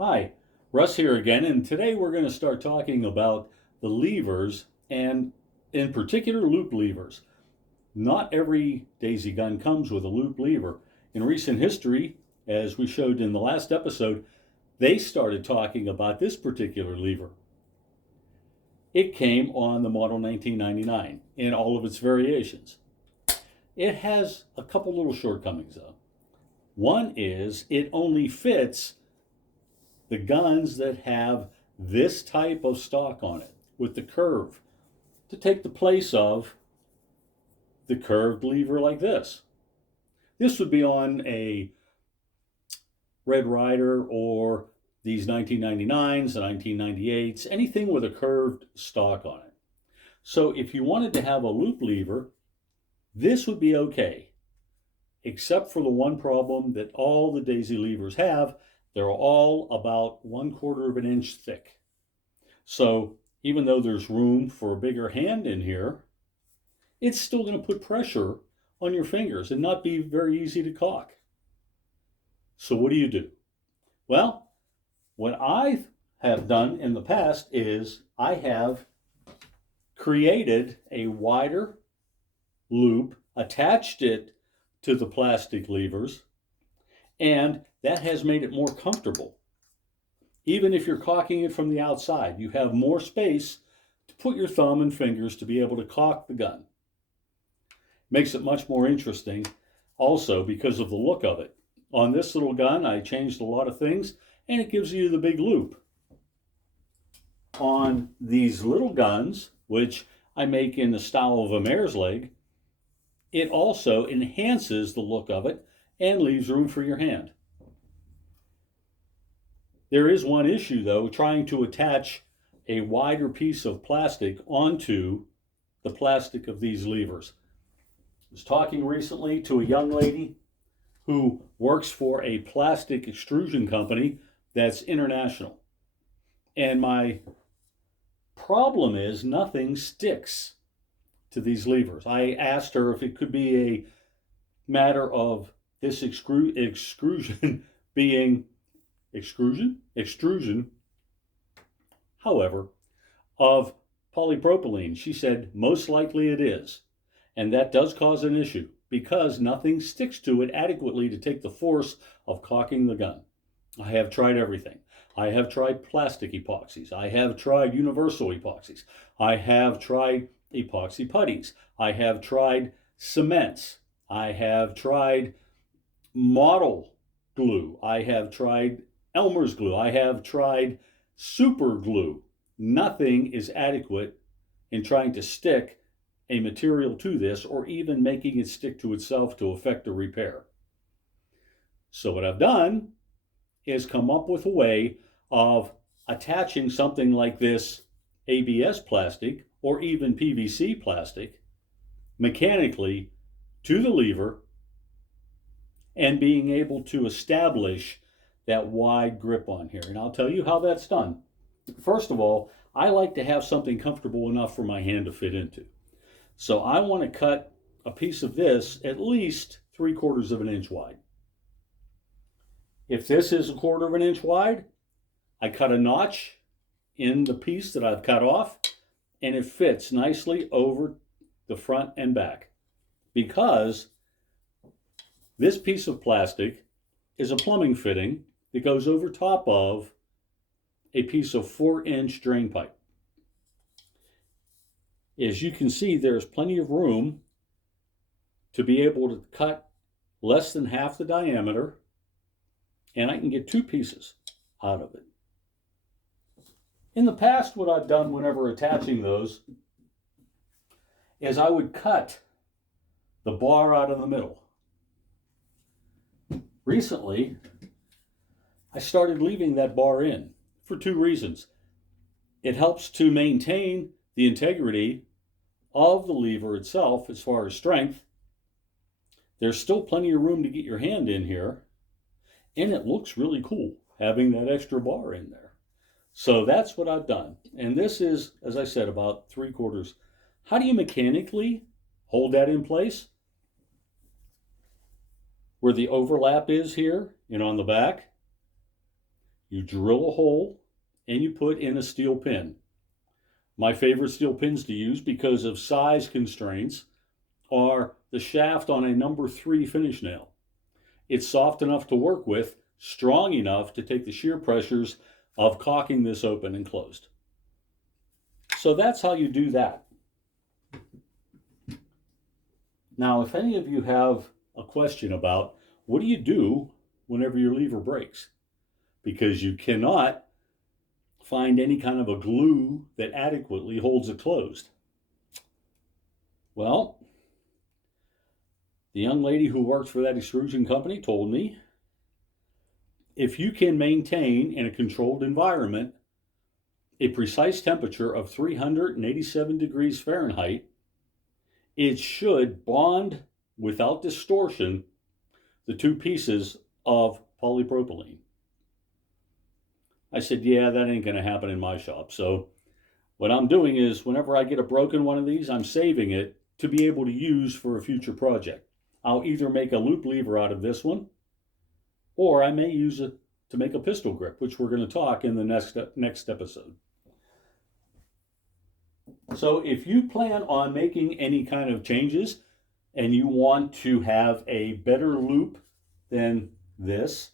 Hi, Russ here again, and today we're going to start talking about the levers and in particular loop levers. Not every daisy gun comes with a loop lever. In recent history, as we showed in the last episode, they started talking about this particular lever. It came on the model 1999 in all of its variations. It has a couple little shortcomings though. One is it only fits the guns that have this type of stock on it with the curve to take the place of the curved lever like this. This would be on a Red Ryder or these 1999s, the 1998s, anything with a curved stock on it. So if you wanted to have a loop lever, this would be okay, except for the one problem that all the daisy levers have. They're all about 1/4 of an inch thick. So even though there's room for a bigger hand in here, it's still going to put pressure on your fingers and not be very easy to cock. So what do? Well, what I have done in the past is I have created a wider loop, attached it to the plastic levers, and that has made it more comfortable. Even if you're cocking it from the outside, you have more space to put your thumb and fingers to be able to cock the gun. Makes it much more interesting also because of the look of it. On this little gun, I changed a lot of things, and it gives you the big loop. On these little guns, which I make in the style of a mare's leg, it also enhances the look of it and leaves room for your hand. There is one issue though, trying to attach a wider piece of plastic onto the plastic of these levers. I was talking recently to a young lady who works for a plastic extrusion company that's international. And my problem is nothing sticks to these levers. I asked her if it could be a matter of this extrusion being extrusion, however, of polypropylene. She said most likely it is. And that does cause an issue because nothing sticks to it adequately to take the force of cocking the gun. I have tried everything. I have tried plastic epoxies. I have tried universal epoxies. I have tried epoxy putties. I have tried cements. I have tried model glue. I have tried Elmer's glue. I have tried super glue. Nothing is adequate in trying to stick a material to this or even making it stick to itself to effect a repair. So what I've done is come up with a way of attaching something like this ABS plastic or even PVC plastic mechanically to the lever and being able to establish that wide grip on here. And I'll tell you how that's done. First of all, I like to have something comfortable enough for my hand to fit into. So I want to cut a piece of this at least 3/4 of an inch wide. If this is 1/4 of an inch wide, I cut a notch in the piece that I've cut off, and it fits nicely over the front and back because this piece of plastic is a plumbing fitting that goes over top of a piece of 4-inch drain pipe. As you can see, there's plenty of room to be able to cut less than half the diameter, and I can get 2 pieces out of it. In the past, what I've done whenever attaching those is I would cut the bar out of the middle. Recently, I started leaving that bar in for 2 reasons. It helps to maintain the integrity of the lever itself as far as strength. There's still plenty of room to get your hand in here, and it looks really cool having that extra bar in there. So that's what I've done. And this is, as I said, about 3/4. How do you mechanically hold that in place? Where the overlap is here and on the back, You drill a hole and you put in a steel pin. My favorite steel pins to use because of size constraints are the shaft on a number 3 finish nail. It's soft enough to work with, strong enough to take the shear pressures of caulking this open and closed. So that's how you do that. Now, if any of you have a question about what do you do whenever your lever breaks, because you cannot find any kind of a glue that adequately holds it closed. Well, the young lady who works for that extrusion company told me if you can maintain in a controlled environment a precise temperature of 387 degrees Fahrenheit, it should bond without distortion the two pieces of polypropylene. I said, yeah, that ain't going to happen in my shop. So what I'm doing is whenever I get a broken one of these, I'm saving it to be able to use for a future project. I'll either make a loop lever out of this one, or I may use it to make a pistol grip, which we're going to talk in the next episode. So if you plan on making any kind of changes and you want to have a better loop than this,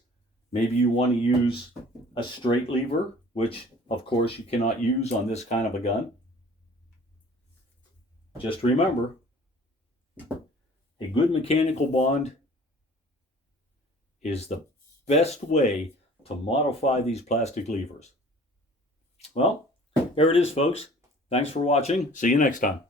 maybe you want to use a straight lever, which of course you cannot use on this kind of a gun. Just remember, a good mechanical bond is the best way to modify these plastic levers. Well, there it is, folks. Thanks for watching. See you next time.